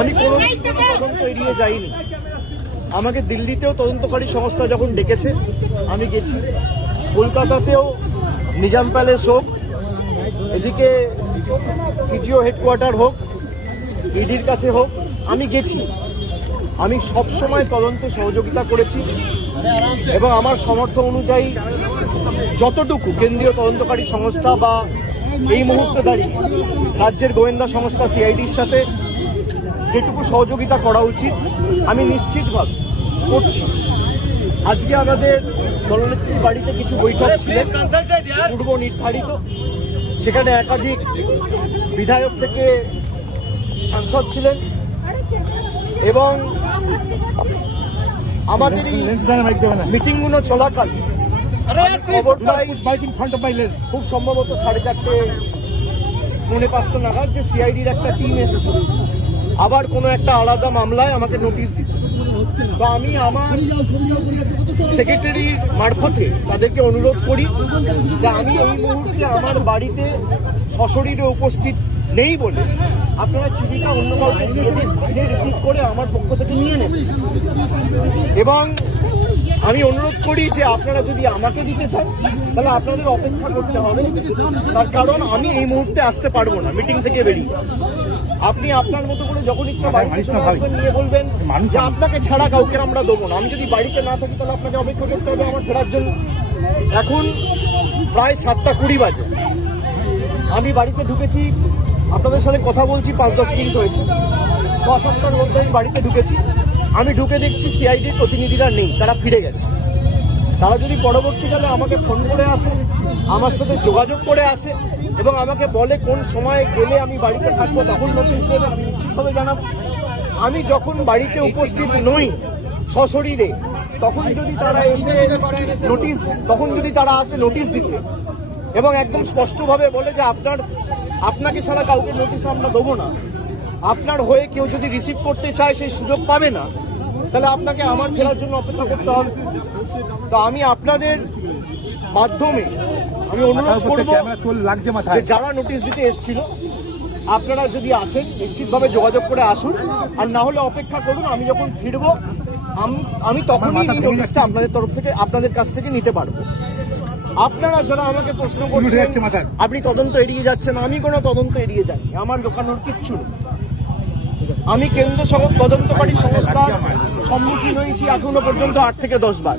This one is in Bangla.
আমি কোনো তদন্ত এড়িয়ে যাইনি। আমাকে দিল্লিতেও তদন্তকারী সংস্থা যখন ডেকেছে আমি গেছি, কলকাতাতেও নিজাম প্যালেস হোক, এদিকে সিজিও হেডকোয়ার্টার হোক, ইডির কাছে হোক, আমি গেছি। আমি সবসময় তদন্তে সহযোগিতা করেছি এবং আমার সামর্থ্য অনুযায়ী যতটুকু কেন্দ্রীয় তদন্তকারী সংস্থা বা এই মুহূর্তে দাঁড়িয়ে রাজ্যের গোয়েন্দা সংস্থা সিআইডির সাথে যেটুকু সহযোগিতা করা উচিত আমি নিশ্চিতভাবে করছি। আজকে আমাদের দলনেত্রীর বাড়িতে কিছু বৈঠক ছিলেন পূর্ব নির্ধারিত, সেখানে একাধিক বিধায়ক থেকে সাংসদ ছিলেন এবং আমাদের মিটিংগুলো চলাকাল খুব সম্ভবত 4:30 নাগাদ যে সিআইডির একটা টিম এসেছিল আবার কোনো একটা আলাদা মামলায় আমাকে নোটিশ দিত। তো আমি আমার সেক্রেটারির মারফতে তাদেরকে অনুরোধ করি যে আমি এই মুহূর্তে আমার বাড়িতে সশরীরে উপস্থিত নেই বলে আপনারা চিঠিটা অন্য কাউকে দিয়ে দিন, সে রিসিভ করে আমার পক্ষ থেকে নিয়ে নেবেন। এবং আমি অনুরোধ করি যে আপনারা যদি আমাকে দিতে চান তাহলে আপনাদের অপেক্ষা করতে হবে, তার কারণ আমি এই মুহূর্তে আসতে পারবো না মিটিং থেকে বেরিয়ে। আপনি আপনার মতো করে যখন ইচ্ছা বাড়িতে নিয়ে বলবেন যে আপনাকে ছাড়া কাউকে আমরা দেবো না। আমি যদি বাড়িতে না থাকি তাহলে আপনাকে অপেক্ষা করতে হবে আমার ফেরার জন্য। এখন প্রায় 7:20 বাজে, আমি বাড়িতে ঢুকেছি, আপনাদের সাথে কথা বলছি 5-10 মিনিট হয়েছে, 6-7টার মধ্যে আমি বাড়িতে ঢুকেছি। আমি ঢুকে দেখছি সিআইডির প্রতিনিধিরা নেই, তারা ফিরে গেছে। তারা যদি পরবর্তীকালে আমাকে ফোন করে আসে, আমার সাথে যোগাযোগ করে আসে এবং আমাকে বলে কোন সময়ে গেলে আমি বাড়িতে থাকবো, তখন নোটিশ দেবে, আমি নিশ্চিতভাবে জানাবো। আমি যখন বাড়িতে উপস্থিত নই সশরীরে, তখন যদি তারা এসে নোটিশ, তখন যদি তারা আসে নোটিশ দিতে এবং একদম স্পষ্টভাবে বলে যে আপনাকে ছাড়া কাউকে নোটিশ আমরা দেবো না, আপনার হয়ে কেউ যদি রিসিভ করতে চায় সেই সুযোগ পাবে না, তাহলে আপনাকে আমার ফেরার জন্য অপেক্ষা করতে হবে। তো আমি আপনাদের মাধ্যমে আমি অনুরোধ করব যে যারা নোটিশ দিতে এসেছিল আপনারা যদি আসেন নিশ্চিতভাবে যোগাযোগ করে আসুন, আর না হলে অপেক্ষা করুন। আমি যখন ফিরবো আমি তখনই নোটিশটা আপনাদের তরফ থেকে আপনাদের কাছ থেকে নিতে পারবো। আপনারা যারা আমাকে প্রশ্ন করছেন আপনি তদন্ত এড়িয়ে যাচ্ছেন, আমি কোনো তদন্ত এড়িয়ে যাই, আমার দোকানোর কিচ্ছু নেই। আমি কেন্দ্র তদন্তকারী সংস্থার সম্মুখীন হয়েছি এখনো পর্যন্ত 8 থেকে 10 বার।